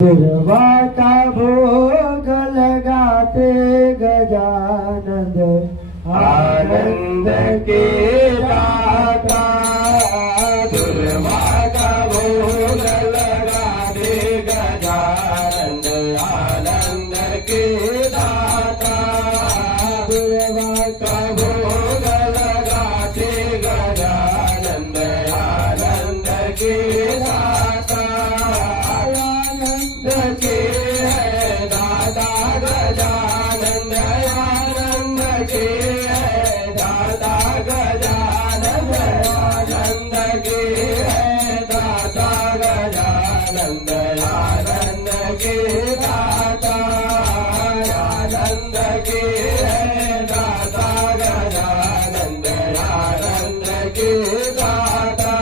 दुर्वा का भोग लगाते गजानंद आनंद के दाता। दुर्वा का भोग लगाते गजानंद आनंद के दाता। दुर्वा का भोग लगाते गजानंद आनंद के दाता। के है दाता गजानंद आनंद के है दाता गजानंद आनंद के है दाता गजानंद आनंद के दाता। आनंद के है दाता गजानंद आनंद के दाता।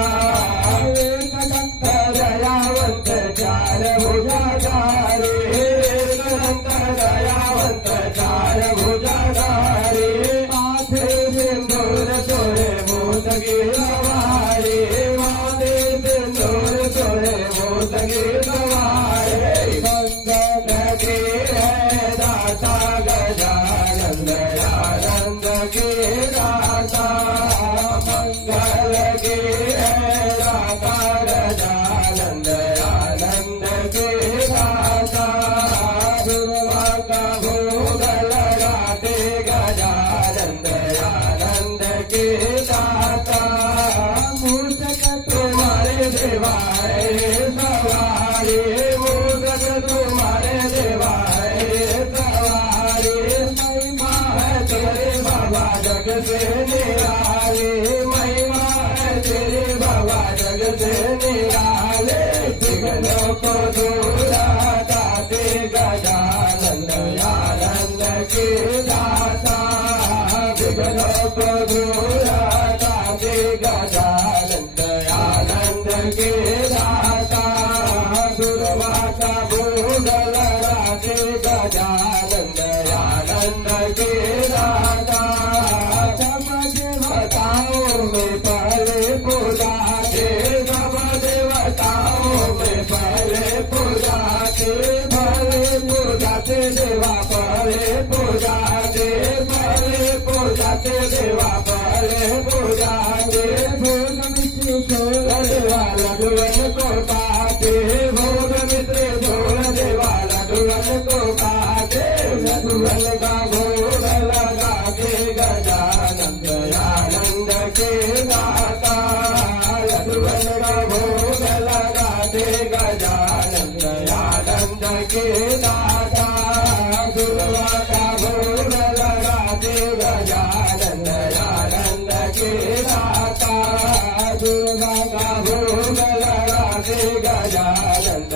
दयावंत चार भुजाधारे दयावंत चार भुजाधारे। माथे सिंदूर सोहे मोदगी सवारे। माथे सिंदूर सोहे मोदगी सवारे। मंगल के है दाता गजानंद आनंद के दाता। मंगल के है दाता गजानंद आनंद के दाता। दुर्वा का भोग लगाते गजानंद आनंद के दाता। मूषक तुम्हारे देवा है सवारे। मूषक तुम्हारे देवा है सवारे। महिमा है तेरे बाबा जग से निराले। महिमा है तेरे बाबा जग से निराले। विघ्नों को दूर हटाते गजानंद आनंद के दाता। विघ्नों को दूर हटाते गजानंद आनंद के दाता। दुर्वा का भोग लगाते गजानंद आनंद के दाता। सब देवताओं में पहले पूजा के। सब देवताओं में पहले पूजा के। पहले पूजा के देवा पहले पूजा के। पहले पूजा के देवा पहले पूजा के। भोग मित्र छोड़ देवा लडुअन को पाते। भोग मित्र छोड़ देवा लडुअन को पाते। लडुअन का भोग लगा के गजानंद आनंद के दाता। लडुअन का भोग लगा के गजानंद आनंद के दाता। दुर्वा का भोग लगा के गजानंद आनंद के दाता। दुर्वा का भोग लगा के गजानंद